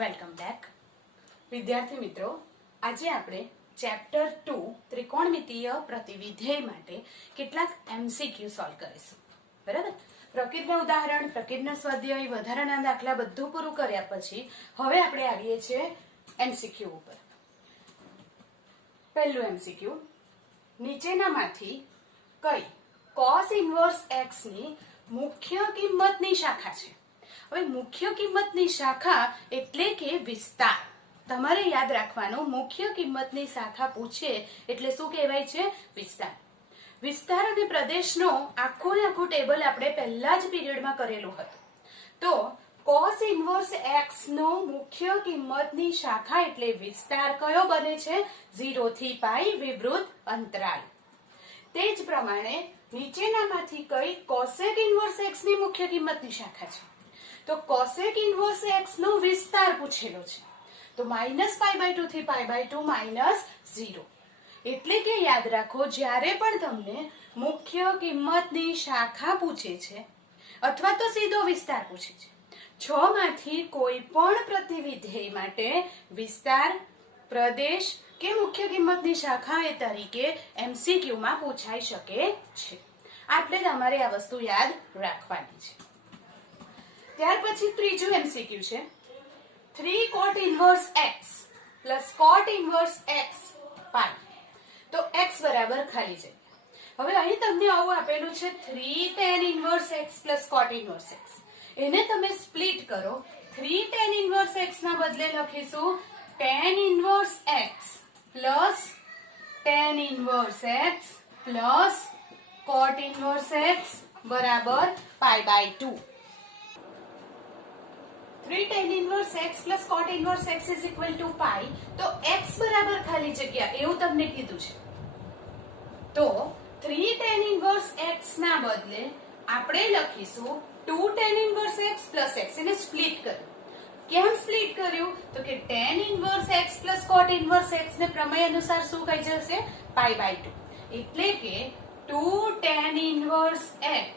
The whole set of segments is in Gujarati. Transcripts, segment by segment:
વેલકમ બેક વિદ્યાર્થી મિત્રો, આજે આપણે ચેપ્ટર 2 ત્રિકોણમિતીય પ્રતિવિધેય માટે કેટલાક MCQ સોલ્વ કરીશું. બરાબર? પ્રકિર્ણના ઉદાહરણ, પ્રકિર્ણના સ્વાધ્યાય, વધારાના દાખલા બધું પૂરું કર્યા પછી હવે આપણે આવીએ છીએ MCQ ઉપર. પહેલું MCQ, નીચેનામાંથી કઈ cos ઇન્વર્સ x ની મુખ્ય કિંમતની શાખા છે? હવે મુખ્ય કિંમતની શાખા એટલે કે વિસ્તાર. તમારે યાદ રાખવાનું, મુખ્ય કિંમતની શાખા પૂછે એટલે શું કહેવાય છે? વિસ્તાર. વિસ્તાર અને પ્રદેશનો આખું ટેબલ આપણે પહેલા જ પીરિયડમાં કરેલું હતું. તો cos ઇન્વર્સ x નો મુખ્ય કિંમતની શાખા એટલે વિસ્તાર કયો બને છે? 0 થી π વિવૃત અંતરાલ. તે જ પ્રમાણે નીચેનામાંથી કઈ cosec ઇન્વર્સ x ની મુખ્ય કિંમતની શાખા છે? તો cosec ઇન્વર્સ x નો વિસ્તાર પૂછેલો છે. તો -π/2 થી π/2 -0. એટલે કે યાદ રાખો, જ્યારે પણ તમને મુખ્ય કિંમતની શાખા પૂછે છે અથવા તો સીધો વિસ્તાર પૂછે છે, 6 માંથી કોઈ પણ પ્રતિવિધેય માટે વિસ્તાર, પ્રદેશ કે મુખ્ય કિંમતની શાખા એ તરીકે MCQ માં પૂછાઈ શકે છે. એટલે તમારે આ વસ્તુ યાદ રાખવાની છે. ત્યાર પછી ત્રીજું MCQ છે, 3 cot inverse x plus cot inverse x પાઈ. તો x બરાબર ખાલી જગ્યા. હવે અહીં તમને આવું આપેલું છે 3 tan inverse x plus cot inverse x. એને તમે સ્પ્લિટ કરો. 3 tan ઇન્વર્સ x ના બદલે લખીશું tan inverse x plus tan inverse x plus cot inverse x બરાબર π/2. 3 tan inverse x plus cot inverse x is equal to π. તો x બરાબર ખાલી જગ્યા એવું તમને કીધું છે. તો 3 tan ઇન્વર્સ x ના બદલે આપણે લખીશું 2 tan inverse x plus x. એને સ્પ્લિટ કર્યું. કેમ સ્પ્લિટ કર્યું? તો કે tan inverse x plus cot inverse x ને પ્રમેય અનુસાર શું થઈ જશે? π/2. એટલે કે 2 tan ઇન્વર્સ x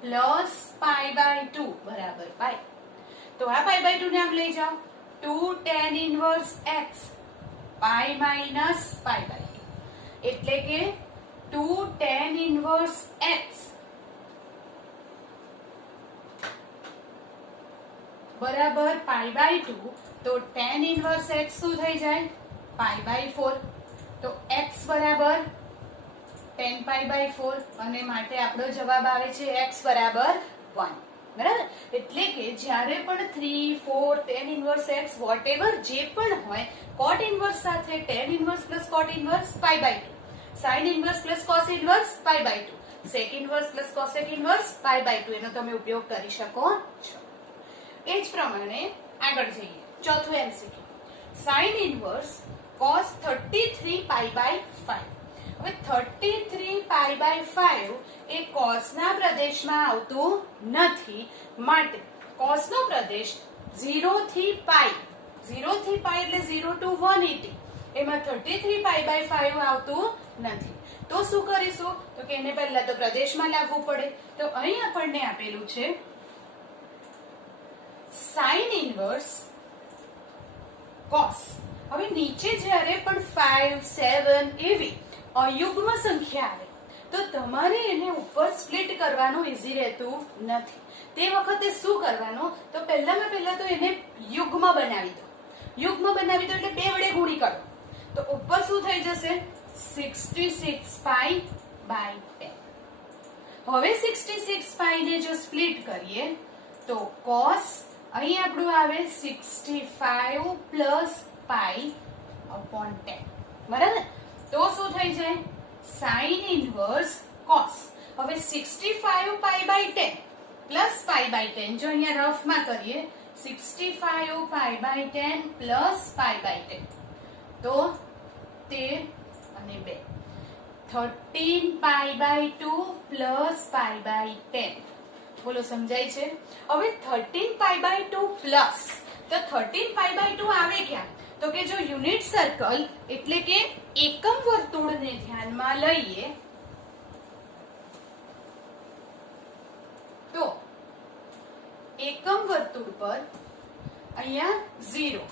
પ્લસ π/2 બરાબર π. તો આ π/2 ને આમ લઈ જાઓ. 2 tan inverse x pi minus π/2. એટલે કે 2 tan ઇન્વર્સ x બરાબર π/2. તો tan ઇન્વર્સ x શું થઈ જાય? π/4. તો x બરાબર tan π/4 અને માટે આપણો જવાબ આવે છે x બરાબર 1. બરાબર? એટલે કે જ્યારે પણ 3, 4, tan ઇન્વર્સ x વોટેવર જે પણ હોય, cot ઇન્વર્સ સાથે tan inverse plus cot inverse π/2, sin inverse plus cos inverse π/2, sec inverse plus cosec inverse π/2 એનો તમે ઉપયોગ કરી શકો છો. એ જ પ્રમાણે આગળ જઈએ. ચોથું MCQ, sin ઇન્વર્સ cos 33 π/5. હવે 33 π/5 એ cos ના પ્રદેશમાં આવતું નથી. માટે cos નો પ્રદેશ 0 થી π. 0 થી π એટલે 0 to 180. એમાં 33 π/5 આવતું નથી. તો શું કરીશું? તો કે એને પહેલા તો પ્રદેશમાં લાવવું પડે. તો અહીં આપણને આપેલું છે sin ઇન્વર્સ cos. હવે નીચે જ્યારે પણ 5, 7 એવી અયુગ્મ સંખ્યા આવે તો તમારે એને ઉપર સ્પ્લિટ કરવાનું ઈઝી રહેતું નથી. તે વખતે શું કરવાનું? તો પહેલા તો એને યુગ્મ બનાવી દો. યુગ્મ બનાવી દો એટલે 2 વડે ગુણી કરો. તો ઉપર શું થઈ જશે? 66 π/10. હવે 66 π ને જો સ્પ્લિટ કરીએ તો cos અહીં આપણું આવે 65 પ્લસ π/10. બરાબર? તો શું થઈ જાય? sin inverse cos. હવે 65 π/10 પ્લસ π/10, જો અહીંયા રફમાં કરીએ 65 π/10 પ્લસ π/10 તો 13 અને 2 13 π/2 પ્લસ π/10. બોલો, સમજાય છે? હવે 13 π/2 પ્લસ, તો 13 π/2 આવે ક્યાં? તો કે જો યુનિટ સર્કલ એટલે કે એકમ વર્તુળને ધ્યાનમાં લઈએ તો એકમ વર્તુળ પર અહીંયા 0,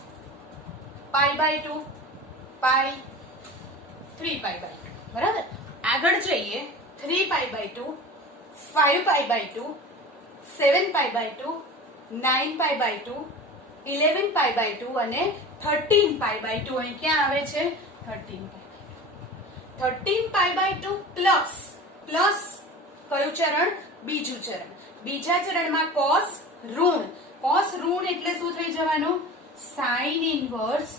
પાઈ બાય 2, પાઈ, 3 પાઈ બાય 2, બરાબર. આગળ જઈએ 3 pi by 2, 5 pi by 2, 7 pi by 2, 9 pi by 2, 11 pi by 2 અને 13 પાઈ બાય 2. અહીં ક્યાં આવે છે? 13 પાઈ બાય 2 પ્લસ કયું ચરણ? બીજું ચરણ. બીજા ચરણમાં cos ઋણ એટલે શું થઈ જવાનું? sin ઇન્વર્સ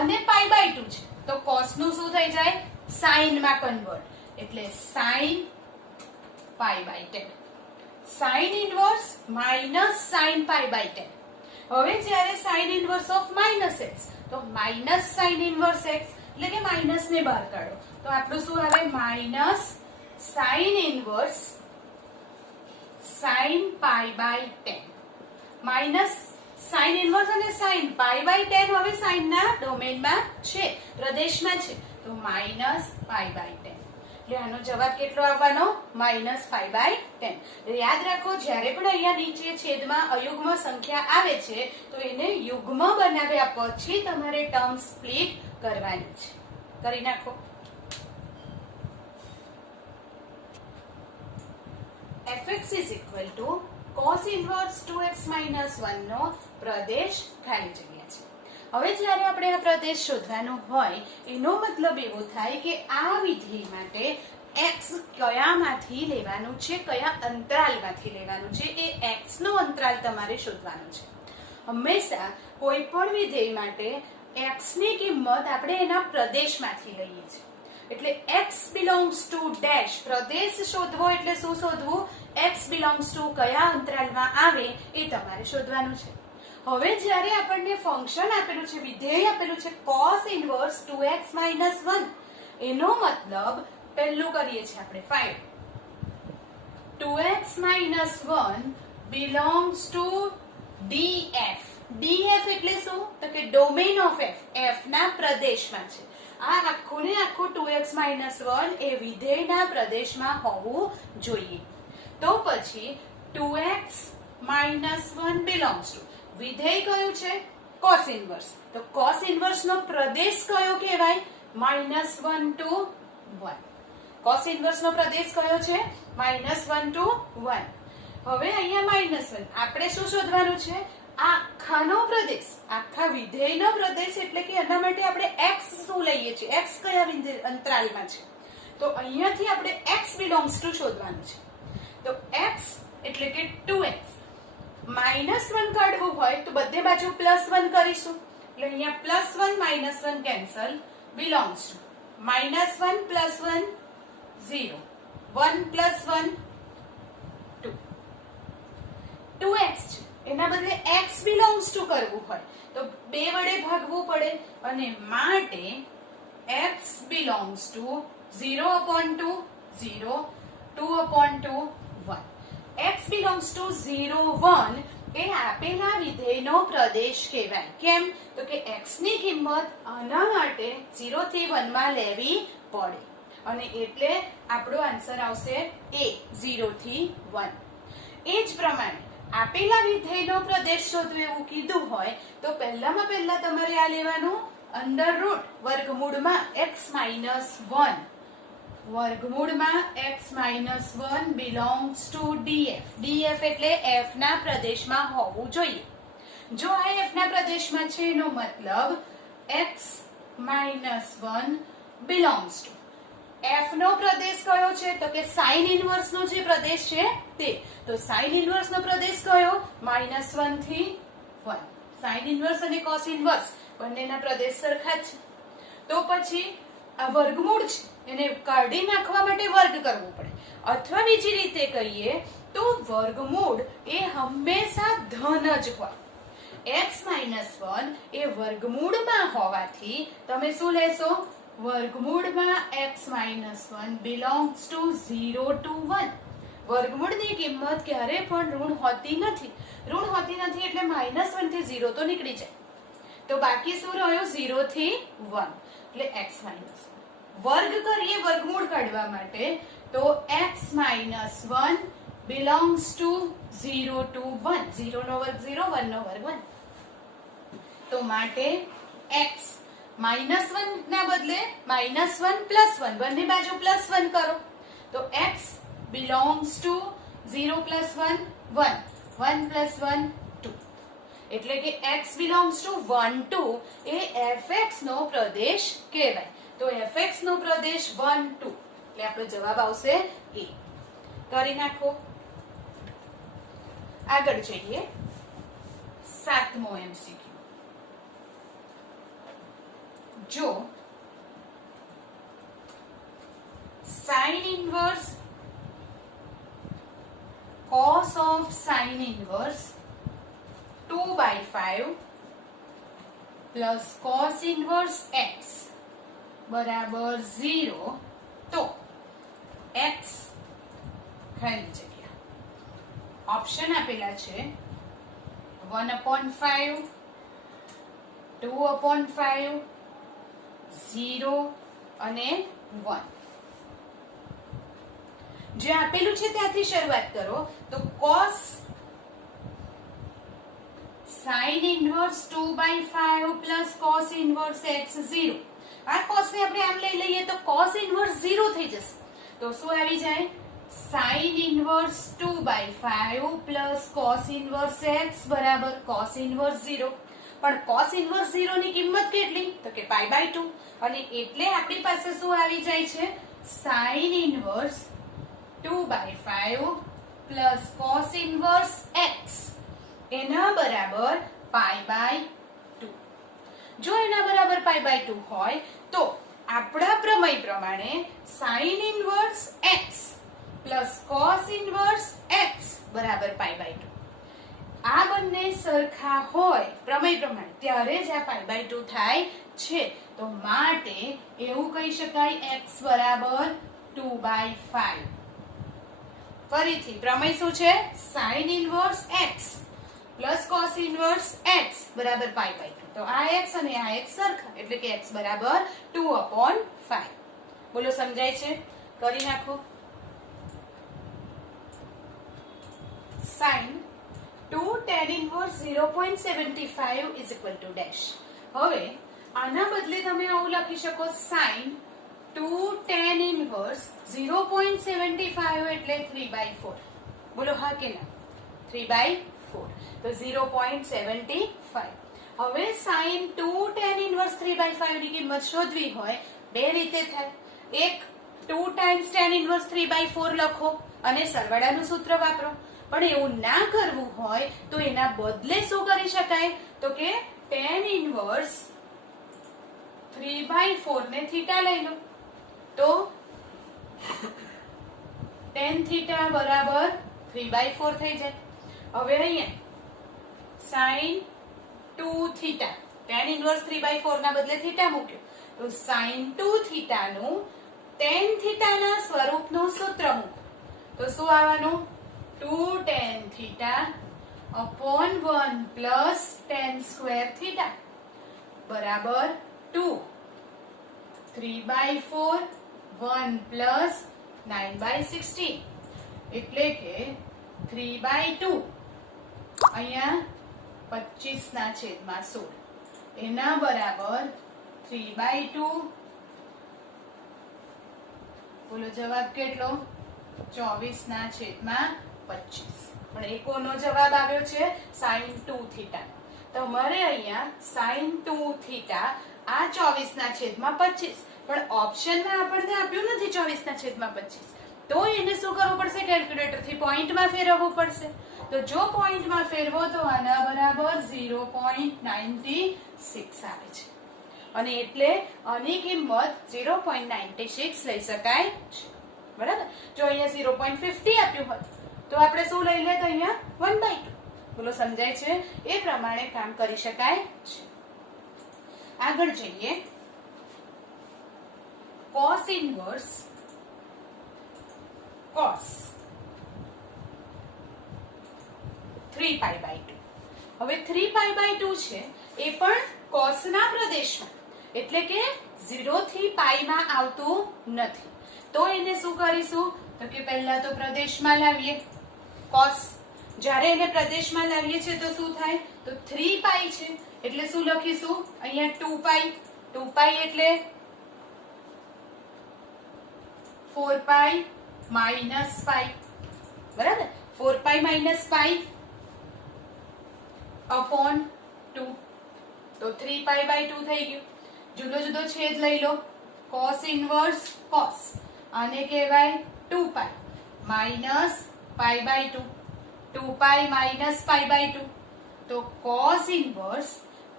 અને પાઈ બાય 2 છે તો cos નું શું થઈ જાય? sin માં કન્વર્ટ એટલે sin pi by 10. sin inverse minus sin pi by 10. હવે જ્યારે sin inverse of minus x તો માઇનસ sin ઇન્વર્સ x એટલે કે માઇનસ ને બહાર કાઢો તો આપણું શું આવે? Minus sin inverse sin pi by 10. Minus sin inverse અને sin પાઈ બાય 10 હવે sin ના ડોમેનમાં છે, પ્રદેશમાં છે તો માઇનસ પાઈ બાય 10. એટલે આનો જવાબ કેટલો આવવાનો? Minus pi by 10. યાદ રાખો જ્યારે પણ અહીંયા નીચે છેદમાં અયુગ્મ સંખ્યા આવે છે તો એને યુગ્મ બનાવ્યા પછી તમારે ટર્મ સ્પ્લિટ કરવાની છે. કરી નાખો. fx is equal to cos inverse 2x minus 1 નો પ્રદેશ ખાલી જગ્યા છે. હવે જ્યારે આપણે આ પ્રદેશ શોધવાનો હોય એનો મતલબ એવો થાય કે આ વિધેય માટે x કયામાંથી લેવાનું છે, કયા અંતરાલમાંથી લેવાનું છે, એ x નો અંતરાલ તમારે શોધવાનો છે. હંમેશા કોઈ પણ વિધેય માટે x ની કિંમત આપણે એના પ્રદેશમાંથી લઈએ છીએ. એટલે x belongs to dash પ્રદેશ શોધવો એટલે શું શોધવું? x belongs to કયા અંતરાલમાં આવે એ તમારે શોધવાનું છે. હવે જ્યારે આપણને ફંક્શન આપેલું છે, વિધેય આપેલું છે cos ઇન્વર્સ 2x minus 1 એનો મતલબ પહેલું કરીએ છીએ આપણે find 2x minus 1 belongs to df. df એટલે શું? તો કે ડોમેન ઓફ f, f ના પ્રદેશમાં છે. આ આખું ને આખું 2x minus 1 એ વિધેયના પ્રદેશમાં હોવું જોઈએ. તો પછી 2x minus 1 belongs to વિધેય કયું છે? cos inverse. તો cos ઇન્વર્સ નો પ્રદેશ કયો કહેવાય? -1 to 1. cos ઇન્વર્સ નો પ્રદેશ કયો છે? -1 to 1. હવે અહીંયા -1 આપણે શું શોધવાનું છે? આખાનો પ્રદેશ, આખા વિધેયનો પ્રદેશ એટલે કે એના માટે આપણે x શું લઈએ છીએ? x કયા અંતરાલમાં છે? તો અહીંયાથી આપણે x belongs to શોધવાનું છે. તો x એટલે કે 2x. -1 કાઢવું હોય તો બધે બાજુ +1 કરીશું એટલે અહીંયા +1 -1 કેન્સલ. belongs to -1 +1 0, 1 +1 2. 2x છે એના બદલે x belongs to કરવું હોય તો 2 વડે ભાગવું પડે અને માટે x belongs to 0/2 0, 2/2 1. x belongs to 0, 1 એ આપેલા વિધેયનો પ્રદેશ કહેવાય. કેમ? તો કે x ની કિંમત આના માટે 0 થી 1 માં લેવી પડે અને એટલે આપણો આન્સર આવશે a, 0 થી 1. એ જ પ્રમાણે આપેલા વિધેયનો પ્રદેશ શોધવું એવું કીધું હોય તો પહેલામાં પહેલા તમારે આ લેવાનું અંડર રૂટ વર્ગમૂળમાં x minus 1. વર્ગમૂળમાં x minus 1 belongs to df. df એટલે f ના પ્રદેશમાં હોવું જોઈએ. જો આ f ના પ્રદેશમાં છે એનો મતલબ x minus 1 belongs to f નો પ્રદેશ કયો છે? તો કે sin ઇન્વર્સ નો જે પ્રદેશ છે તે. તો sin ઇન્વર્સ નો પ્રદેશ કયો? -1 થી 1. sin ઇન્વર્સ અને cos ઇન્વર્સ બંનેના પ્રદેશ સરખા જ છે. તો પછી આ વર્ગમૂળ છે એને કાઢી નાખવા માટે વર્ગ કરવો પડે અથવા બીજી રીતે કહીએ તો વર્ગમૂળ એ હંમેશા ધન જ હોય. x minus 1 એ વર્ગમૂળમાં હોવાથી તમે શું લેશો? વર્ગમૂળમાં x minus 1 belongs to 0 to 1. વર્ગમૂળની કિંમત ક્યારે પણ ઋણ હોતી નથી. ઋણ હોતી નથી એટલે -1 થી 0 તો નીકળી જાય તો બાકી શું રહ્યું? 0 થી 1 એટલે x minus 1. વર્ગ કરીએ વર્ગમૂળ કાઢવા માટે તો x minus 1 belongs to 0 to 1. 0 નો વર્ગ 0, 1 નો વર્ગ 1. તો માટે x -1 ના બદલે -1 +1 બંને બાજુ +1 કરો તો x belongs to 0 + 1 1 1 + 1 2 એટલે કે x belongs to 1 2 A fx નો પ્રદેશ કહેવાય તો fx નો પ્રદેશ 1 2 એટલે આપણો જવાબ આવશે a કરી નાખો આગળ જઈએ 7મો MCQ જો sin inverse cos of sin inverse 2/5 plus cos inverse x બરાબર 0 તો x ખાલી જગ્યા ઓપ્શન આપેલા છે 1/5 2/5 0 અને 1 જે આપેલું છે ત્યાંથી શરૂઆત કરો તો cos sin inverse 2/5 plus cos inverse x 0 આ cos ને આપણે આમ લઈ લઈએ તો cos inverse 0 થઈ જશે તો શું આવી જાય sin inverse 2/5 plus cos inverse x બરાબર cos inverse 0 પણ cos inverse 0 ની કિંમત કેટલી તો કે π/2 અને એટલે આપણી પાસે શું આવી જાય છે sin inverse 2/5 plus cos inverse x એના બરાબર π/2 જો એના બરાબર π/2 હોય તો આપણા પ્રમેય પ્રમાણે sin inverse x plus cos inverse x બરાબર π/2 આ બંને સરખા હોય પ્રમેય પ્રમાણે ત્યારે જ આ π/2 થાય છે તો માટે એવું કહી શકાય x બરાબર 2/5 ફરીથી પ્રમેય શું છે sin inverse x plus cos inverse x બરાબર π/2 તો આ x અને આ x સરખા એટલે કે x બરાબર 2/5 બોલો સમજાય છે કરી નાખો sin 2 tan inverse 0.75 is equal to dash હવે આના બદલે તમે આવું લખી શકો sin 2 tan inverse 0.75 એટલે 3/4 બોલો હા કે ના 3/4 તો 0.75 હવે sin 2 tan inverse 3/5 ની કિંમત શોધવી હોય બે રીતે થાય એક 2 times tan inverse 3/4 લખો અને સરવાળાનું સૂત્ર વાપરો પણ એવું ના કરવું હોય તો એના બદલે શું કરી શકાય તો કે tan inverse 3/4 ને થીટા લઈ લો તો tan થીટા બરાબર 3/4 થઈ જાય હવે અહીંયા sin 2 થીટા tan inverse 3/4 ના બદલે થીટા મૂક્યો તો sin 2 થીટા નું tan થીટા ના સ્વરૂપનું સૂત્ર મૂકો તો શું આવવાનું 2 tan theta upon 1 plus tan square theta બરાબર 2 3/4 1 plus 9/16 એટલે કે 3/2 અહીંયા 25 ના છેદમાં 16 એના બરાબર 3/2 બોલો જવાબ કેટલો 24 ના છેદમાં 25 પણ એકોનો જવાબ આવ્યો છે sin 2 થીટા તમારે અહીંયા sin 2 થીટા આ 24 ના છેદમાં 25 પણ ઓપ્શનમાં આપણને આપ્યું નથી 24 ના છેદમાં 25 તો એને શું કરવું પડશે કેલ્ક્યુલેટર થી પોઈન્ટમાં ફેરવવું પડશે તો જો પોઈન્ટમાં ફેરવો તો આના બરાબર 0.96 આવે છે અને એટલે આની કિંમત 0.96 લઈ શકાય છે બરાબર જો અહીંયા 0.50 આપ્યું હોત તો આપણે શું લઈ લેત અહીંયા 1/2 બોલો સમજાય છે એ પ્રમાણે કામ કરી શકાય છે આગળ જઈએ cos inverse cos 3π/2 હવે 3π/2 છે એ પણ cos ના પ્રદેશમાં એટલે કે 0 થી π માં આવતું નથી તો એને શું કરીશું તો કે પહેલા તો પ્રદેશમાં લાવીએ cos જ્યારે એને પ્રદેશમાં લાવીએ છીએ તો શું થાય? તો 3 પાઈ છે એટલે શું લખીશું? અહીંયા 2 પાઈ. 2 પાઈ એટલે 4 પાઈ માઇનસ પાઈ. બરાબર? 4 પાઈ માઇનસ પાઈ અપોન 2. તો 3 પાઈ બાય 2 થઈ ગયું. જુદો જુદો છેદ લઈ લો. cos ઇન્વર્સ cos આને કહેવાય 2 pi minus pi by 2. 2 pi minus pi by 2. તો cos inverse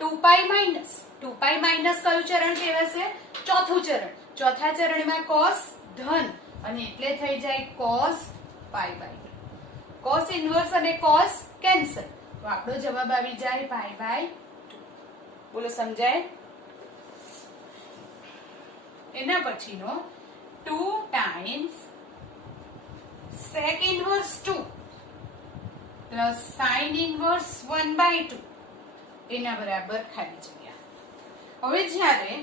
2 pi minus. 2 pi minus કયું ચરણ કહેવાશે? ચોથું ચરણ. ચોથા ચરણમાં cos ધન અને એટલે થઈ જાય cos pi by 2. cos inverse અને cos કેન્સલ તો આપણો જવાબ આવી જાય પાઈ બાય 2. બોલો સમજાય? એના પછીનો 2 times sec inverse 2 plus sin inverse 1/2 એના બરાબર ખાલી જગ્યા. હવે જ્યારે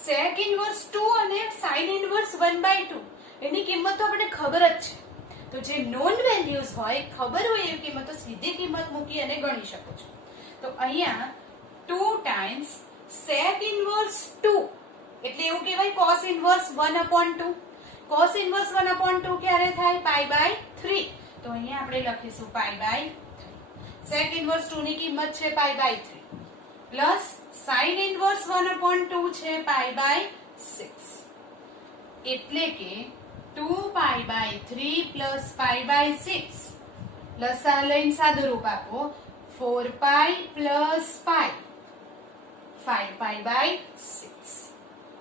sec ઇન્વર્સ 2 અને sin ઇન્વર્સ 1/2 એની કિંમત તો આપણે ખબર જ છે. તો જે નોન વેલ્યુઝ હોય ખબર હોય એવી કિંમતો સીધી કિંમત મૂકી અને ગણી શકો છો. તો અહીંયા 2 ટાઈમ્સ sec ઇન્વર્સ 2 એટલે એવું કહેવાય cos ઇન્વર્સ 1/2. cos ઇન્વર્સ 1/2 ક્યારે થાય? Pi by 3. તો અહીંયા આપણે લખીશું પાઈ બાય 3. sec ઇન્વર્સ 2 ની કિંમત છે pi by 3 plus sin inverse 1/2 છે પાઈ બાય 6 એટલે કે 2 pi by 3 plus pi by 6 લસા લઈને સાદું રૂપ આપો 4 pi plus pi 5 pi by 6.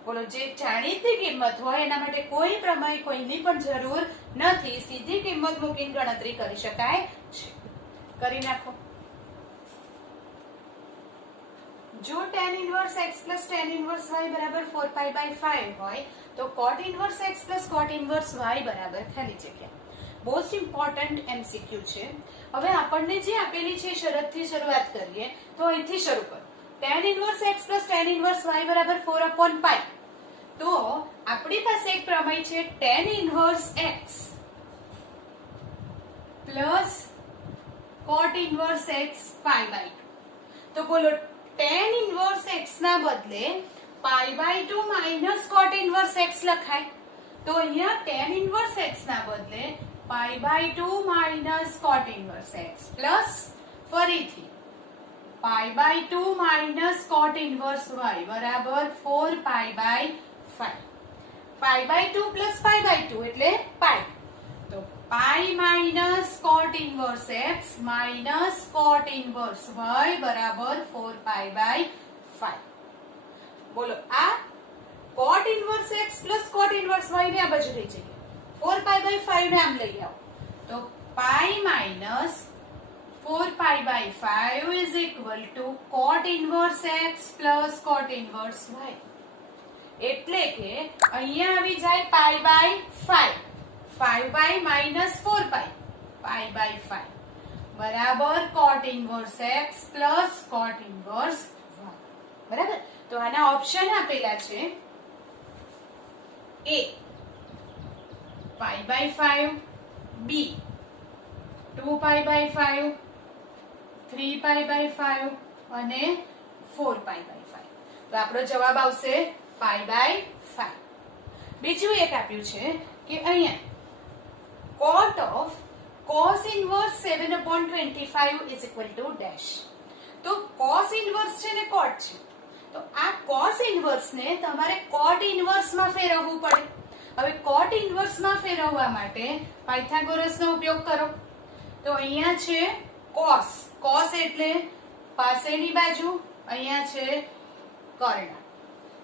બોલો જે જાણીતી કિંમત હોય એના માટે કોઈ પ્રમેય કોઈની પણ જરૂર નથી. સીધી કિંમત મૂકીને ગણતરી કરી શકાય છે. કરી નાખો. જો tan inverse x plus tan inverse y બરાબર 4 પાઈ બાય 5 હોય તો cot inverse x plus cot inverse y બરાબર ખાલી જગ્યા. મોસ્ટ ઇમ્પોર્ટન્ટ MCQ છે. હવે આપણને જે આપેલી છે શરતથી શરૂઆત કરીએ તો અહીંથી શરૂ કરો. tan inverse x plus tan inverse y બરાબર 4/π. તો આપણી પાસે એક પ્રમેય છે tan inverse x plus cot inverse x pi by 2. તો બોલો tan ઇન્વર્સ x ના બદલે pi by 2 minus cot inverse x લખાય. તો અહીંયા tan ઇન્વર્સ x ના બદલે pi by 2 minus cot inverse x plus ફરીથી pi by 2 minus cot inverse y બરાબર 4 pi by 5. Pi by 2 plus pi by 2 એટલે પાઈ. તો pi minus cot inverse x minus cot inverse y બરાબર 4 પાઈ બાય 5. બોલો આ cot inverse x plus cot inverse y ને આ બાજુ લઈ જઈએ. 4 પાઈ બાય 5 ને આમ લઈ આવો તો pi minus 4 pi by 5 is equal to cot inverse x plus cot inverse y. એટલે કે અહીંયા આવી જાય pi by 5. 5 pi minus 4 pi pi by 5 બરાબર cot inverse x plus cot inverse y. બરાબર? તો આના ઓપ્શન આપેલા છે A pi by 5, B 2 pi by 5, 3 pi by 5 અને 4 પાઈ બાય 5. તો આપણો જવાબ આવશે પાઈ બાય 5. બીજું એક આપ્યું છે કે અહીંયા cot of cos inverse 7/25 is equal to dash. તો cos inverse છે ને cot છે. તો આ cos inverse ને તમારે cot inverse માં ફેરવવું પડે. હવે cot inverse માં ફેરવવા માટે પાયથાગોરસનો ઉપયોગ કરો. તો અહીંયા છે cos. cos એટલે પાસેની બાજુ, અહીંયા છે કર્ણ.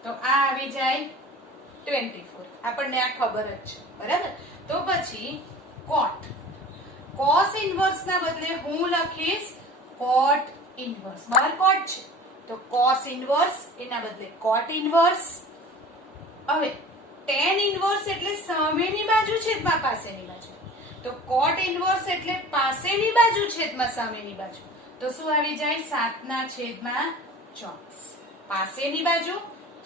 તો આ આવી જાય 24. આપણને આ ખબર જ છે. બરાબર? તો પછી cot. cos ઇન્વર્સ ના બદલે હું લખીશ cot ઇન્વર્સ. બહાર cot છે તો cos ઇન્વર્સ એના બદલે cot ઇન્વર્સ. હવે tan ઇન્વર્સ એટલે સામેની બાજુ છેદમાં પાસેની બાજુ. તો cot ઇન્વર્સ એટલે પાસેની બાજુ છેદમાં સામેની બાજુ. તો શું આવી જાય 7/24. પાસેની બાજુ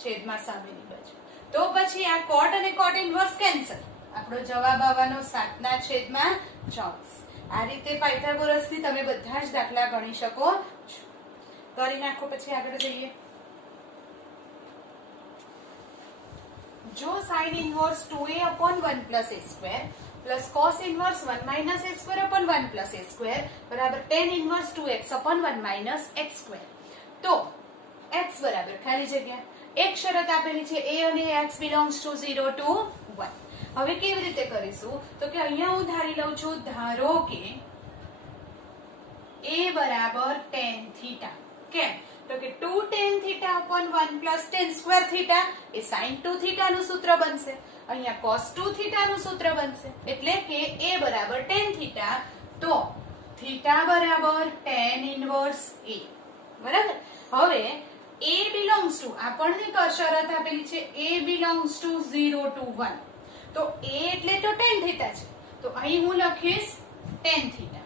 છેદમાં સામેની બાજુ. તો પછી આ cot અને cot ઇન્વર્સ કેન્સલ. આપણો જવાબ આવવાનો 7/24. આ રીતે પાયથાગોરસથી તમે બધા જ દાખલા ગણી શકો છો. કરી નાખો પછી આગળ જઈએ. જો sin inverse 2a upon 1 plus a square plus cos inverse 1 minus a square upon 1 plus a square બરાબર tan inverse 2x upon 1 minus x square. તો x બરાબર ખાલી જગ્યા એક શરત આપેલી છે a અને x belongs to 0 to 1. હવે કેવી રીતે કરીશું તો કે અહીંયા હું ધારી લઉં છું, ધારો કે a બરાબર tan theta. કેમ તો કે 2 tan theta upon 1 plus tan square theta એ sin 2 theta નું સૂત્ર બનશે. અહીંયા cos 2 theta નું સૂત્ર બનશે. એટલે કે a બરાબર tan theta તો theta બરાબર tan inverse a. બરાબર. હવે a belongs to આપણને શરત આપેલી છે a belongs to 0 to 1. તો a એટલે તો tan theta છે. તો અહીં હું લખીશ tan theta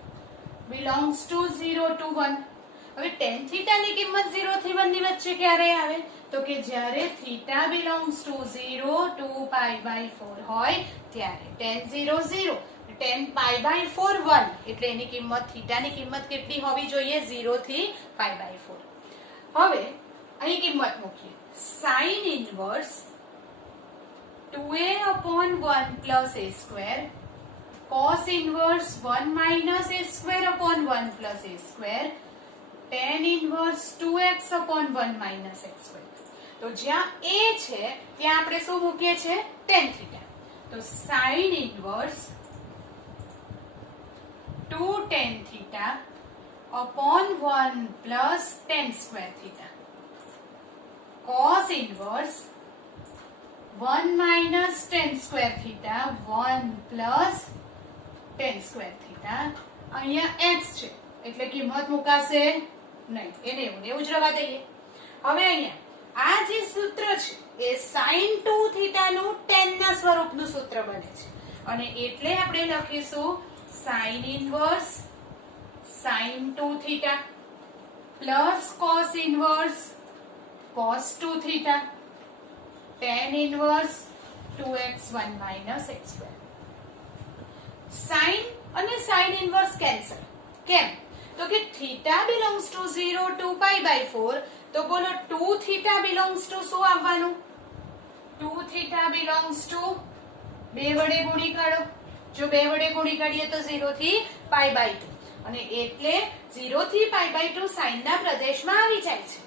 belongs to 0 to 1. હવે tan theta ની કિંમત 0 થી 1 ની વચ્ચે ક્યારે આવે તો કે જ્યારે theta belongs to 0 to pi by 4 હોય ત્યારે. tan 0 0 tan pi by 4 1 એટલે એની કિંમત theta ની કિંમત કેટલી હોવી જોઈએ 0 થી pi by 4. હવે અહીં કિંમત મૂકીએ. sin inverse 2a upon 1 plus a square cos inverse 1 minus a square upon 1 plus a square tan inverse 2x upon 1 minus x square. તો જ્યાં a છે ત્યાં આપણે શું મૂકીએ છીએ tan theta. તો sin inverse 2 tan theta upon 1 plus tan square theta cos inverse 1 minus tan square theta 1 plus tan square theta. અહીંયા x છે એટલે કિંમત મુકાશે નહીં, એને એવું જ રવા દઈએ. હવે અહીંયા આ જે સૂત્ર છે એ sin 2 theta નું tan ના સ્વરૂપનું સૂત્ર બને છે અને એટલે આપણે લખીશું sin inverse sin 2 theta plus cos inverse cos 2 theta tan inverse 2x1 minus x square. sin અને sin inverse cancel. કેમ તો કે theta belongs to 0 to pi by 4. તો બોલો 2 theta belongs to શું આવવાનું 2 theta belongs to 2 વડે ગુણી કાઢો. જો 2 વડે ગુણી કાઢીએ તો 0 થી pi by 2 અને એટલે 0 થી pi by 2 sin ના પ્રદેશમાં આવી જાય છે.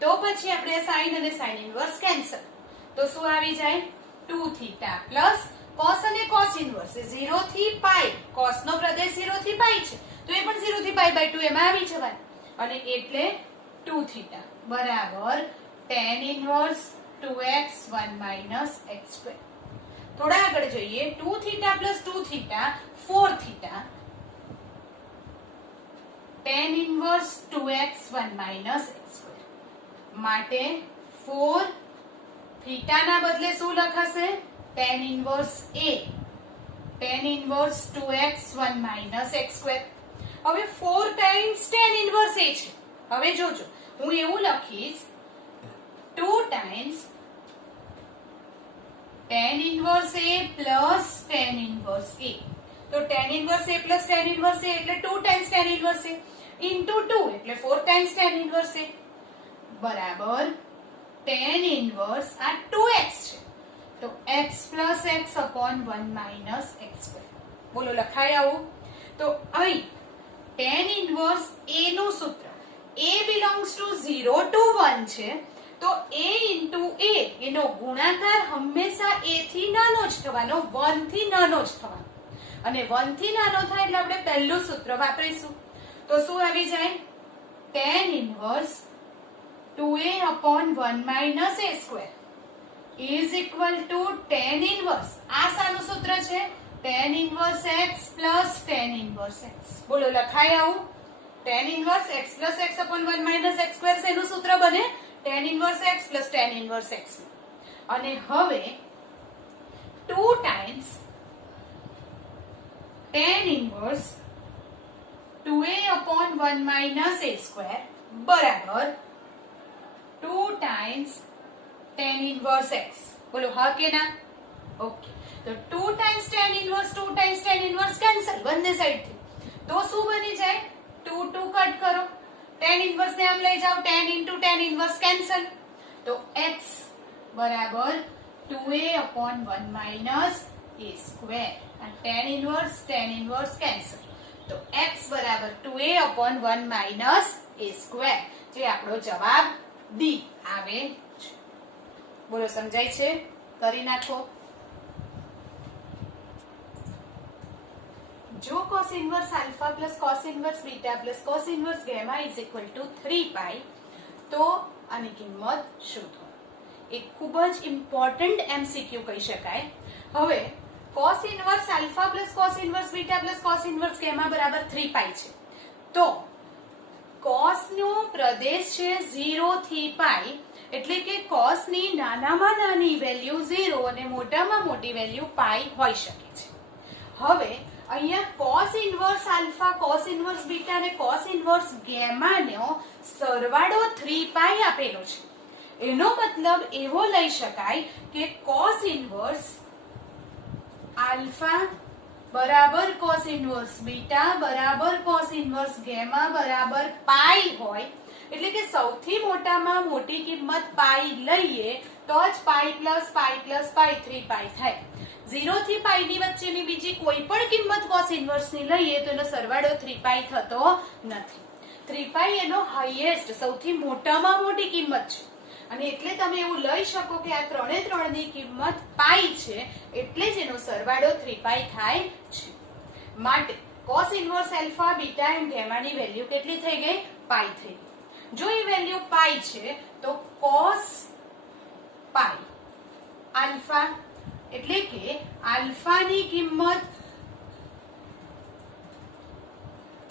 તો પછી આપણે sin અને sin inverse cancel. તો શું આવી જાય 2 theta plus cos અને cos inverse 0 થી pi. cos નો પ્રદેશ 0 થી pi છે તો એ પણ 0 થી pi by 2 એમાં આવી જવાય અને એટલે 2 theta બરાબર tan inverse 2x 1 minus x square. થોડા આગળ જઈએ. 2 theta plus 2 theta 4 theta tan inverse 2x 1 minus x square. માટે 4 theta ના બદલે શું લખાશે tan inverse a tan inverse 2x 1 minus x square. હવે 4 times tan inverse a છે. હવે જોજો હું એવું લખીશ 2 times tan inverse a plus tan inverse a. તો tan inverse a plus tan inverse a એટલે 2 times tan inverse a into 2 એટલે 4 times tan inverse a બરાબર tan inverse આ 2x છે તો x plus x upon 1 minus x square. બોલો લખાય આવું. તો અહીં tan inverse a નું સૂત્ર a belongs to 0 to 1 છે તો a into a એનો ગુણાકાર હંમેશા a થી નાનો જ થવાનો 1 થી નાનો જ થવાનો અને 1 થી નાનો થાય એટલે આપણે પહેલું સૂત્ર વાપરીશું. તો શું આવી જાય tan inverse 2a upon 1 minus a square is equal to tan inverse આ શાનું સૂત્ર છે tan inverse x plus tan inverse x. બોલો લખાય આવું tan inverse x plus x upon 1 minus x square શેનું સૂત્ર બને tan inverse x plus tan inverse x. અને હવે 2 times tan inverse 2a upon 1 minus a square બરાબર 2 times tan inverse x. બોલો હા કે ના ઓકે. તો 2 times tan inverse 2 times tan inverse cancel બંને સાઈડ થી તો શું બની જાય? 2 2 કટ કરો, tan ઇન્વર્સ ને આમ લઈ જાઓ, tan into tan inverse cancel, તો x બરાબર 2a/1 minus a square, and tan inverse cancel, તો x બરાબર 2a/1 minus a square, જે આપણો જવાબ D આવે છે. બોલો, સમજાય છે? કરી નાખો. જો cos inverse alpha plus cos inverse beta plus cos inverse gamma is equal to 3 pi, તો આની કિંમત શોધો. એક ખૂબ જ ઇમ્પોર્ટન્ટ MCQ કહી શકાય. હવે cos inverse alpha plus cos inverse beta plus cos inverse gamma બરાબર 3 pi છે. તો cos નો પ્રદેશ છે 0 થી pi, એટલે કે cos ની નાનામાં નાની વેલ્યુ 0 અને મોટામાં મોટી વેલ્યુ pi હોઈ શકે છે. હવે અહીંયા cos inverse alpha, cos inverse beta અને cos inverse gamma નો સરવાળો 3 pi આપેલો છે. એનો મતલબ એવો લઈ શકાય કે cos inverse alpha બરાબર cos inverse beta બરાબર cos inverse gamma બરાબર pi હોય, એટલે કે સૌથી મોટામાં મોટી કિંમત pi લઈએ તો જ pi plus pi plus pi 3 pi થાય. 0 થી pi ની વચ્ચેની બીજી કોઈ પણ કિંમત cos inverse ની લઈએ તો એનો સરવાળો 3 pi થતો નથી. 3 pi એનો હાઈએસ્ટ, સૌથી મોટામાં મોટી કિંમત છે, અને એટલે તમે એવું લઈ શકો કે આ ત્રણે ત્રણની કિંમત pi છે, એટલે જ એનો સરવાળો 3 pi થાય છે. માટે cos inverse alpha, beta and gamma ની વેલ્યુ કેટલી થઈ ગઈ? pi થઈ ગઈ. જો એ વેલ્યુ pi છે તો cos pi alpha, એટલે કે આલ્ફા ની કિંમત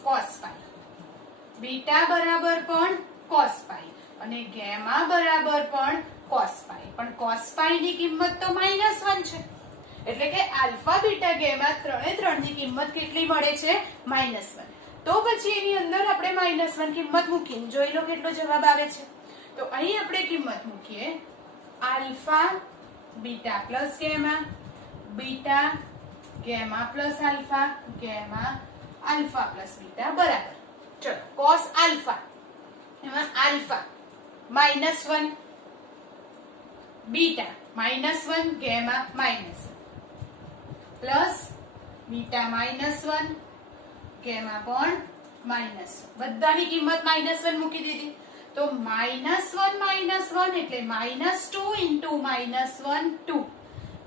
cos pi, બીટા બરાબર પણ cos pi અને ગેમા બરાબર પણ cos pi. પણ cos pi ની કિંમત તો -1 છે, એટલે કે આલ્ફા, બીટા, ગેમા ત્રણે ત્રણની કિંમત કેટલી મળે છે? -1. તો પછી એની અંદર આપણે -1 કિંમત મૂકીને જોઈ લો કેટલો જવાબ આવે છે. તો અહીં આપણે કિંમત મૂકીએ alpha beta plus gamma, beta gamma plus alpha, gamma alpha plus beta बराबर. चलो cos अल्फा, एમાં alpha -1, beta -1, gamma -1 plus beta -1, gamma પણ -1. બધાની કિંમત -1 મૂકી દીધી, તો -1 એટલે -2 into -1 2,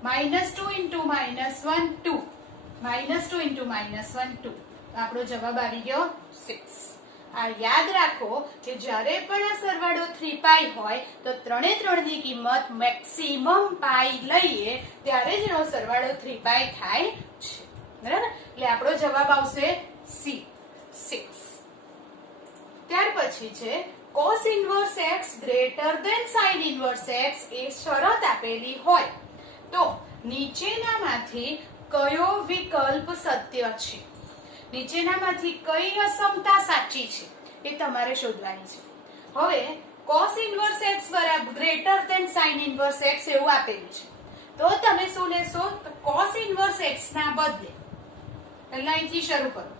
-2 into -1 2, -2 into -1 2. આપણો જવાબ આવી ગયો 6. આ યાદ રાખો કે જ્યારે પણ આ સરવાળો 3 pi હોય તો ત્રણે ત્રણની કિંમત મેક્સિમમ pi લઈએ ત્યારે જ એનો સરવાળો 3 pi થાય છે. બરાબર? એટલે આપણો જવાબ આવશે C, 6. ત્યાર પછી છે cos inverse x greater than sin inverse x એ શરત આપેલી હોય તો નીચેનામાંથી કયો વિકલ્પ સત્ય છે? નીચેનામાંથી કઈ અસમતા સાચી છે એ તમારે શોધવાની છે. હવે cos inverse x બરાબર greater than sin inverse x એવું આપેલું છે, તો તમે શું લેશો? તો cos inverse x ના બદલે પહેલા અહીંથી શરૂ કરો.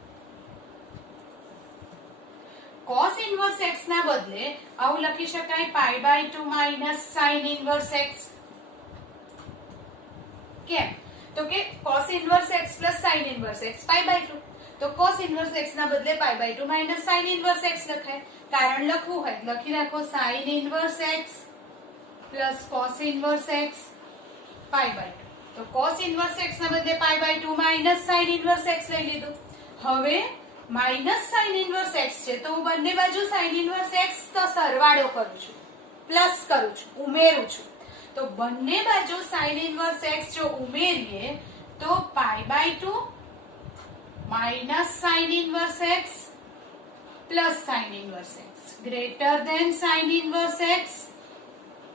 cos inverse x ના બદલે આવું લખી શકાય pi/2 minus sin inverse x. કેમ? તો કે cos inverse x plus sin inverse x pi/2, તો cos inverse x ના બદલે pi/2 minus sin inverse x લખાય. કારણ લખવું હોય લખી રાખો sin inverse x plus cos inverse x pi/2. તો cos inverse x ના બદલે pi/2 minus sin inverse x લઈ લીધું. હવે માઇનસ sin inverse x છે તો હું બંને બાજુ sin inverse x તો સરવાળો કરું છું, પ્લસ કરું છું, ઉમેરું છું. તો બંને બાજુ sin inverse x જો ઉમેરીએ તો pi/2 minus sin inverse x plus sin inverse x greater than sin inverse x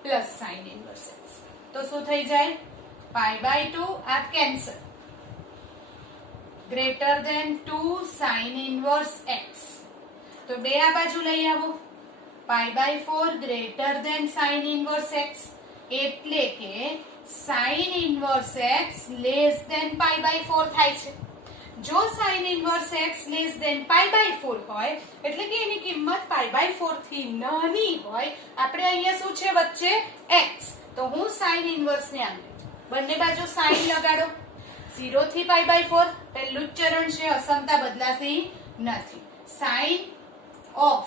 plus sin inverse x. તો શું થઈ જાય? pi/2 આ cancel, greater than 2 sin inverse x. તો બે આ બાજુ લઈ આવો, pi/4 greater than sin inverse x, એટલે કે sin inverse x less than pi/4 થાય છે. જો sin inverse x less than π/4 હોય એટલે કે એની કિંમત π/4 થી નાની હોય, આપણે અહીંયા શું છે વચ્ચે x, તો હું sin ઇન્વર્સ ને આમ બંને બાજુ sin લગાડો 0 થી π/4, પહેલું જ ચરણ છે, અસમતા બદલાતી નથી. sin of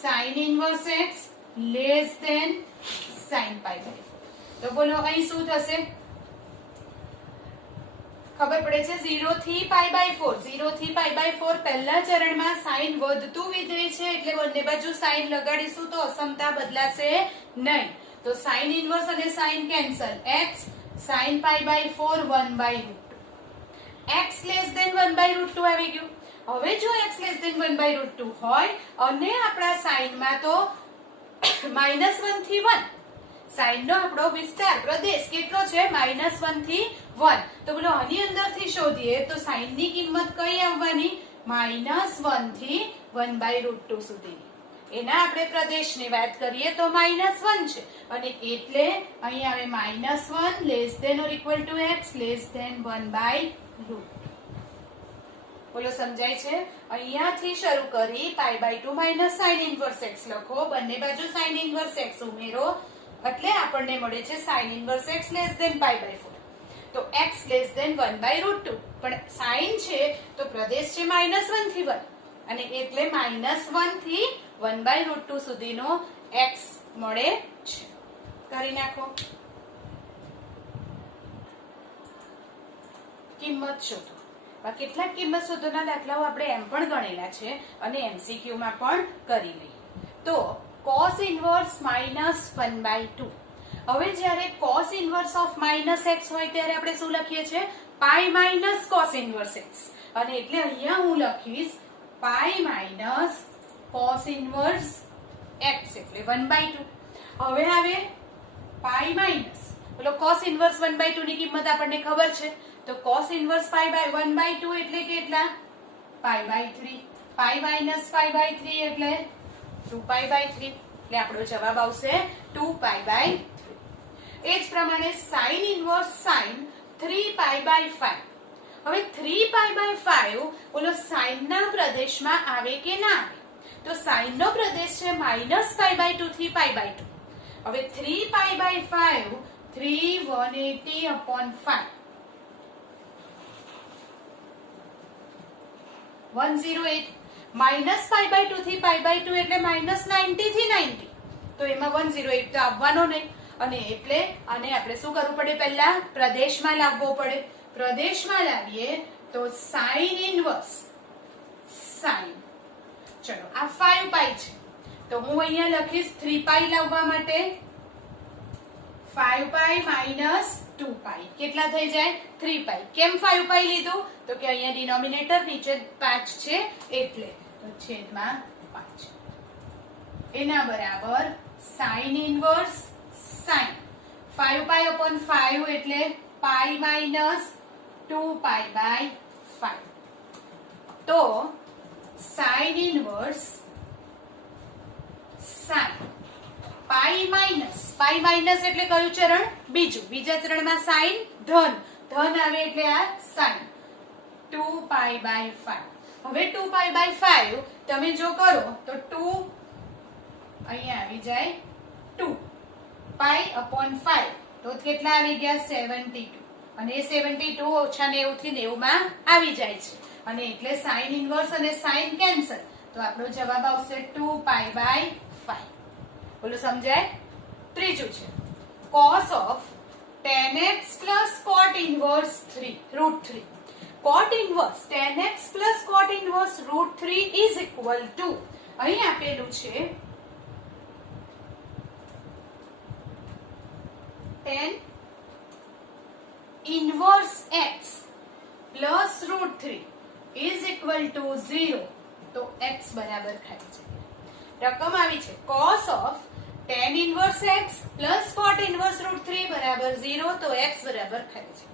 sin inverse x less than sin π/4, તો બોલો અહીં શું થશે? ખબર પડે છે 0 થી π/4, 0 થી π/4 પહેલા ચરણમાં sin વધતું વિધેય છે એટલે બંને બાજુ sin લગાડીશું તો અસમતા બદલાશે નહીં. તો sin ઇન્વર્સ અને sin cancel, x sin π/4 1/√2, x less than 1/√2 આવી ગયું. હવે જો x લેસ ધેન 1/√2 હોય અને આપણા sin માં તો -1 થી 1, sin નો આપણો વિસ્તાર પ્રદેશ કેટલો છે? -1 થી 1. તો બોલો આની અંદરથી શોધીએ તો sin ની કિંમત કઈ આવવાની? -1 થી 1/√2 સુધીની. એના આપણે પ્રદેશની વાત કરીએ તો -1 છે અને એટલે અહીં આવે -1 less than or equal to x less than 1/√2. બોલો સમજાય છે? અહીંયાથી શરૂ કરી π/2 માઇનસ sin ઇન્વર્સ x લખો, બંને બાજુ sin ઇન્વર્સ x ઉમેરો એટલે આપણને મળે છે sin inverse x less than π/4. તો x લેસ ધેન 1/√2, પણ sin છે તો પ્રદેશ છે -1 થી 1 અને એટલે -1 થી 1/√2 સુધીનો x મળે છે. કરી નાખો. કિંમત શોધો. કેટલાક કિંમત શોધોના દાખલાઓ આપણે એમ પણ ગણેલા છે અને MCQ માં પણ કરી લઈએ. તો cos ઇન્વર્સ -1/2. હવે જ્યારે cos ઇન્વર્સ ઓફ -x હોય ત્યારે આપણે શું લખીએ છીએ? Pi minus cos inverse x, અને એટલે અહીંયા હું લખીશ pi minus cos inverse x એટલે 1/2. હવે આવે પાઈ માઇનસ બોલો cos ઇન્વર્સ 1/2 ની કિંમત આપણને ખબર છે, તો cos ઇન્વર્સ પાઈ બાય 1/2 એટલે કેટલા? π/3. પાઈ માઇનસ π/3 એટલે 2π/3, એટલે આપણો જવાબ આવશે 2π/3. એ જ પ્રમાણે sin ઇન્વર્સ sin 3π/5. હવે 3π/5 બોલો sin ના પ્રદેશમાં આવે કે ના આવે? તો sin નો પ્રદેશ છે -π/2 થી π/2. હવે 3π/5 3/180/5 108, -π/2 થી π/2 એટલે -90 થી 90, તો એમાં 108 તો આવવાનો નહીં અને એટલે આને આપણે શું કરવું પડે? પહેલા પ્રદેશમાં લાવવો પડે. પ્રદેશમાં લાવીએ તો sin ઇન્વર્સ sin, ચલો આ 5π છે તો હું અહીંયા લખીશ 3π લાવવા માટે 5π માઇનસ 2π કેટલા થઈ જાય? 3π. કેમ 5π લીધું? તો કે અહીંયા ડિનોમિનેટર નીચે 5 છે એટલે, તો છેદમાં 5 એના બરાબર sin ઇન્વર્સ sin 5π/5 એટલે પાઈ માઇનસ 2π/5. તો sin inverse sin pi minus એટલે કયું ચરણ? બીજું. બીજા ચરણમાં sin ધન આવે એટલે આ sin 2π/5. હવે 2π/5 તમે જો કરો તો 2 અહીંયા આવી જાય 2π/5 તો કેટલા આવી ગયા? 72, અને એ 72 ઓછા 90 થી 90 માં આવી જાય છે અને એટલે sin ઇન્વર્સ અને sin કેન્સલ, તો આપણો જવાબ આવશે 2π/5. બોલો સમજાય? ત્રીજું છે cos of tan x plus cot inverse 3√3. cot inverse tan x plus cot inverse √3 is equal to, અહીં આપેલું છે tan inverse x plus √3 is equal to 0, તો x બરાબર ખાલી જગ્યા રકમ આવી છે cos of tan inverse x plus cot inverse √3 બરાબર 0, તો x બરાબર ખાલી જગ્યા.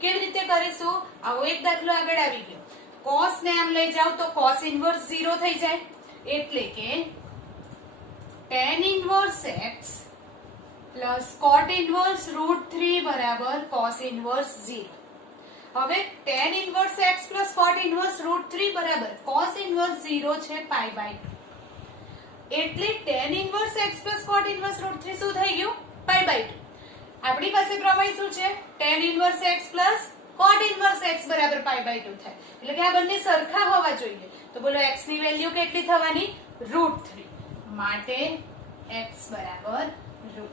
કેવી રીતે કરીશું? આવો એક દાખલો આગળ આવી ગયો. cos ને આમ લઈ જાવ તો cos ઇન્વર્સ 0 થઈ જાય એટલે કે tan inverse x plus cot inverse √3 બરાબર cos inverse 0. હવે tan inverse x plus cot inverse √3 બરાબર cos ઇન્વર્સ 0 છે પાઈ બાય 2 એટલે tan inverse x plus cot inverse √3 શું થઈ ગયું પાઈ બાય 2 આપણી પાસે પ્રમેય શું છે tan inverse x plus cot inverse x બરાબર પાઈ બાય 2 થાય એટલે કે આ બંને સરખા હોવા જોઈએ તો બોલો x ની વેલ્યુ કેટલી થવાની √3 માટે x બરાબર √3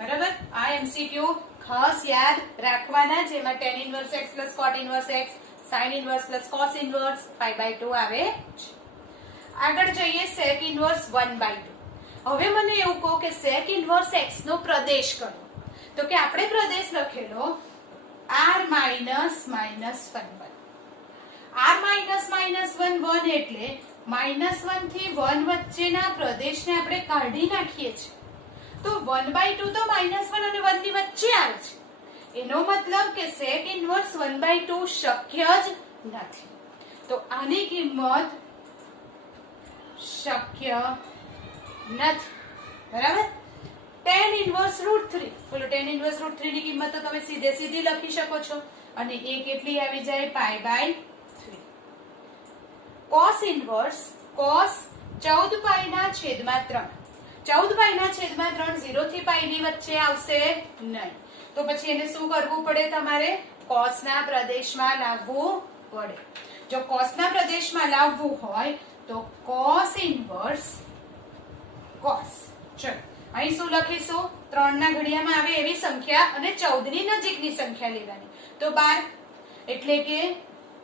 બરાબર આ MCQ ખાસ યાદ રાખવાના જેમાં tan inverse x plus cot inverse x sin inverse plus cos inverse pi by 2 આવે છે આગળ જઈએ sec ઇન્વર્સ 1/2 હવે મને એવું કહો કે sec ઇન્વર્સ x નો પ્રદેશ કરો તો કે આપણે પ્રદેશ લખેલો r માઈનસ માઈનસ 1 r -1 1 એટલે -1 થી 1 વચ્ચેના પ્રદેશને આપણે કાઢી નાખીએ છીએ તો 1/2 તો -1 અને 1 ની વચ્ચે આવે છે એનો મતલબ કે sec ઇન્વર્સ 1/2 શક્ય જ નથી તો આની કિંમત શક્ય નથી બરાબર tan ઇન્વર્સ √3 બોલો tan ઇન્વર્સ √3 ની કિંમત તો તમે સીધે સીધી લખી શકો છો અને એ કેટલી આવી જાય pi by 3 cos inverse cos 14 pi ના છેદમાં 3 14 પાઈ ના છેદમાં 3 0 થી પાઈ ની વચ્ચે આવશે નહીં તો પછી એને શું કરવું પડે તમારે cos ના પ્રદેશમાં લાવવું પડે જો cos ના પ્રદેશમાં લાવવું હોય તો cos ઇન્વર્સ cos ચલો અહીં શું લખીશું 3 ના ઘડિયામાં આવે એવી સંખ્યા અને 14 ની નજીકની સંખ્યા લેવાની તો 12 એટલે કે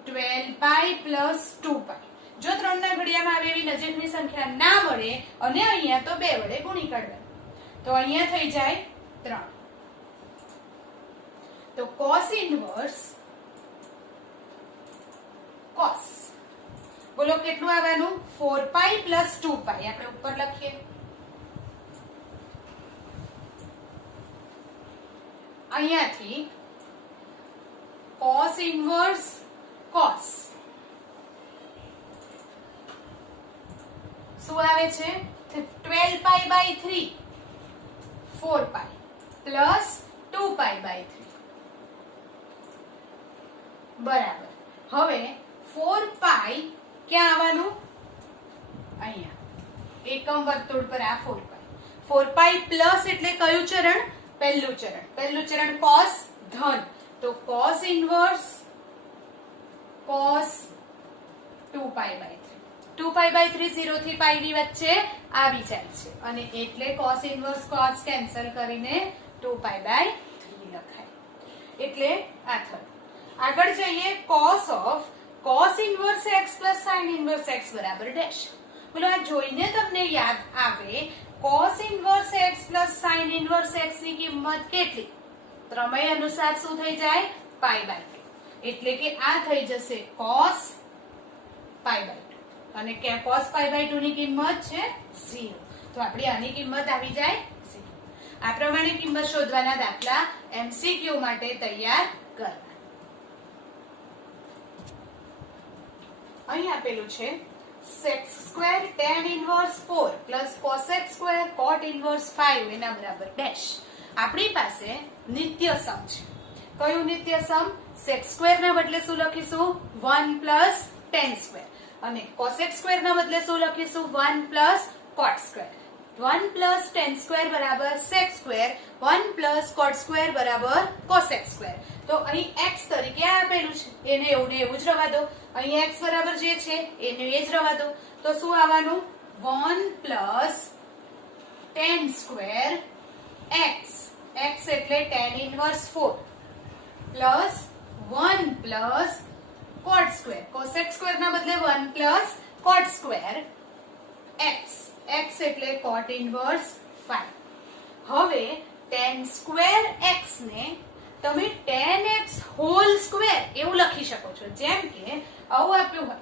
12 પાઈ પ્લસ 2 પાઈ જો 3 ના ઘડિયામાં આવે એવી નજીકની સંખ્યા ના મળે અને અહીંયા તો 2 વડે ગુણી કાઢવાનું તો અહીંયા થઈ જાય 3 તો cos ઇન્વર્સ cos બોલો કેટલું આવવાનું 4 પાઈ પ્લસ 2 પાઈ આપણે ઉપર લખીએ અહીંયાથી cos ઇન્વર્સ cos શું આવે છે 12 pi by 3 4 pi plus 2 pi by 3 બરાબર હવે 4 પાઈ ક્યાં આવવાનું અહીંયા એકમ વર્તુળ પર આ 4 પાઈ પ્લસ એટલે કયું ચરણ પહેલું ચરણ cos ધન તો cos inverse cos 2 pi by 3 2 pi by 3 0 થી પાઈ ની વચ્ચે આવી જાય છે અને એટલે cos ઇન્વર્સ cos કેન્સલ કરીને 2 પાઈ બાય 3 લખાય એટલે આ થયું આગળ જઈએ cos of cos inverse x plus sin inverse x બરાબર ડેશ બોલો આ જોઈને તમને યાદ આવે cos inverse x plus sin inverse x ની કિંમત કેટલી પ્રમેય અનુસાર શું થઈ જાય પાઈ બાય 2 એટલે કે આ થઈ જશે cos પાઈ બાય 2 અને કે cos પાઈ બાય 2 ની કિંમત છે 0 તો આપણી આની કિંમત આવી જાય 0 આ પ્રમાણે કિંમત શોધવાના દાખલા MCQ માટે તૈયાર કરવા અહીં આપેલું છે sec square tan inverse 4 plus cosec square cot inverse 5 એના બરાબર ડેશ આપણી પાસે નિત્ય સમ છે કયું નિત્ય સમ sec સ્ક્વેર ના બદલે શું લખીશું 1 પ્લસ tan સ્ક્વેર અને cosec સ્ક્વેર ના બદલે શું લખીશું 1 plus cot square 1 plus tan square બરાબર sec square 1 plus cot square બરાબર cosec સ્ક્વેર તો અહીં x તરીકે આપેલું છે એને એવું ને એવું જ રહેવા દો અહીં x બરાબર જે છે એને એ જ રહેવા દો તો શું આવવાનું 1 plus tan square x x એટલે tan inverse 4 plus 1 plus cot square cosec square ના બદલે 1 plus cot square x x એટલે cot ઇન્વર્સ 5 હવે tan સ્ક્વેર x ને તમે tan x હોલ સ્ક્વેર એવું લખી શકો છો જેમ કે આવું આપ્યું હોય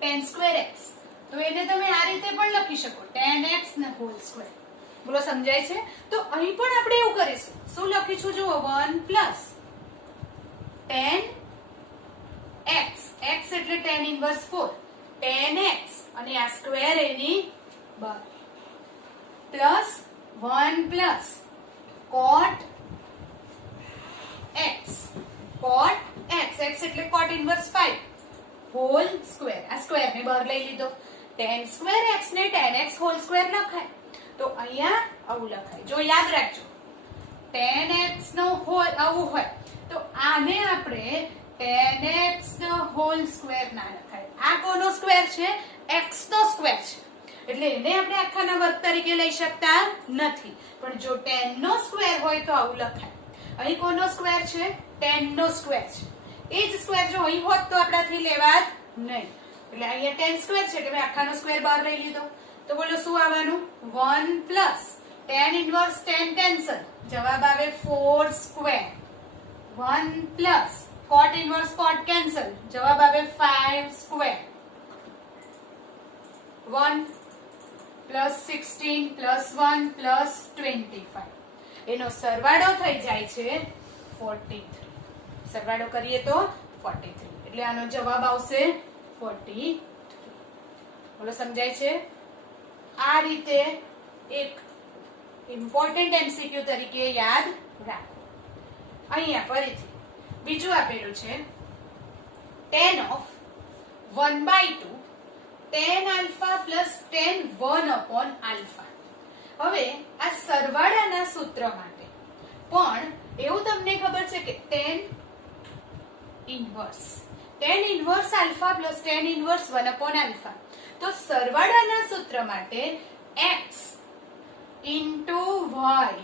tan સ્ક્વેર x તો એને તમે આ રીતે પણ લખી શકો tan x ને હોલ સ્ક્વેર બોલો સમજાય છે તો અહીં પણ આપણે એવું કરીશું શું લખીશું જુઓ 1 પ્લસ tan x x એટલે tan ઇન્વર્સ 4 tan x અને આ સ્ક્વેર એની બહાર plus 1 plus cot x cot x, x એટલે cot inverse 5 હોલ સ્ક્વેર, આ સ્ક્વેર ને બહાર લઈ લીધો, tan સ્ક્વેર x ને tan x હોલ સ્ક્વેર લખાય, તો અહીંયા આવું લખાય. જો યાદ રાખજો tan x નો હોલ આવું હોય તો આને આપણે tan x નો હોલ સ્ક્વેર ના લખાય. આ કોનો સ્ક્વેર છે? x નો સ્ક્વેર છે, એટલે એને આપણે આખાના વર્ગ તરીકે લઈ શકતા નથી. પણ જો tan નો સ્ક્વેર હોય તો આવું લખાય. અહીં કોનો સ્ક્વેર છે? tan નો સ્ક્વેર છે. એ જ સ્ક્વેર જો અહીં હોત તો આપણાથી લેવાત નહીં, એટલે અહીંયા tan સ્ક્વેર છે એટલે મેં આખાનો સ્ક્વેર બહાર લઈ લીધો. તો બોલો શું આવવાનું? 1 plus tan inverse tan cancel, જવાબ આવે 4 square. 1 plus cot inverse cot cancel, જવાબ આવે 5 સ્ક્વેર. 1 પ્લસ 16 પ્લસ 1 પ્લસ 25, એનો સરવાળો થઈ જાય છે 43. સરવાળો કરીએ તો 43, એટલે આનો જવાબ આવશે 43. બોલો સમજાય છે? આ રીતે એક ઇમ્પોર્ટન્ટ એમસીક્યુ તરીકે યાદ રાખો. અહીંયા ફરીથી બીજું આપેલું છે tan of 1/2 tan alpha plus tan 1 upon alpha. હવે આ સરવાળાના સૂત્ર માટે પણ એવું તમને ખબર છે કે tan inverse alpha plus tan inverse 1 upon alpha. તો સરવાળાના સૂત્ર માટે x into y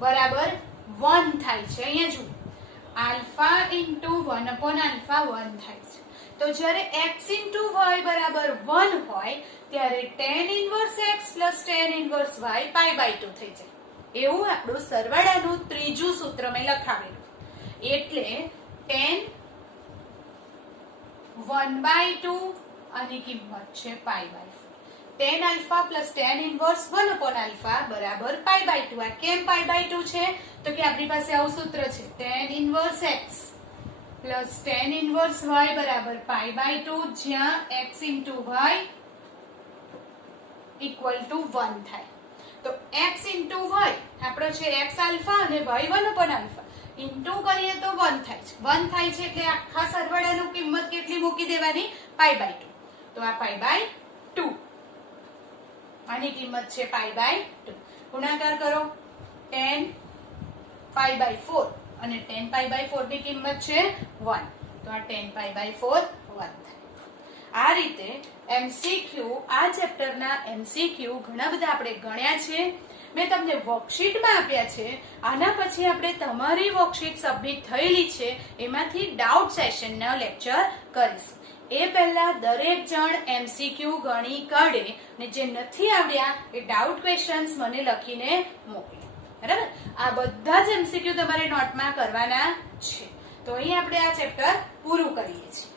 બરાબર 1 થાય છે. અહીંયા જુઓ alpha into 1 upon alpha 1 થાય છે. તો જ્યારે x into y બરાબર 1 હોય ત્યારે tan inverse x plus tan inverse y pi/2 થઈ જાય. એવું આપણું સરવાળાનું ત્રીજું સૂત્ર મેં લખાવેલું, એટલે tan 1/2 આની કિંમત છે pi/4. tan alpha plus tan inverse 1 upon alpha બરાબર pi/2. આ કેમ pi/2 છે? તો કે આપણી પાસે આવું સૂત્ર છે tan inverse x plus tan inverse y બરાબર pi/2, જ્યાં x into y equal to 1 થાય. તો x into y આપણો છે x alpha અને y 1 upon alpha ઇન્ટુ કરીએ તો 1 થાય છે. 1 થાય છે એટલે આખા સરવાળાનું કિંમત કેટલી મૂકી દેવાની? pi/2. તો આ pi/2, આની કિંમત છે pi/2. ગુણાકાર કરો, tan pi/4 અને tan pi/4 ની કિંમત છે 1, તો આ tan pi/4 1 થાય. આ રીતે એમસીક્યુ, આ ચેપ્ટરના એમસીક્યુ ઘણા બધા આપણે ગણ્યા છે. મેં તમને વર્કશીટમાં આપ્યા છે. આના પછી આપણે તમારી વર્કશીટ સબમિટ થયેલી છે એમાંથી ડાઉટ સેશનનો લેક્ચર કરીશું. એ પહેલા દરેક જણ એમસીક્યુ ગણી કાઢે ને જે નથી આવડ્યા એ ડાઉટ ક્વેશ્ચન્સ મને લખીને મોકલે. બરાબર? આ બધા જ એમસીક્યુ તમારે નોટમાં કરવાના છે. તો અહીં આપણે આ ચેપ્ટર પૂરું કરીએ છીએ.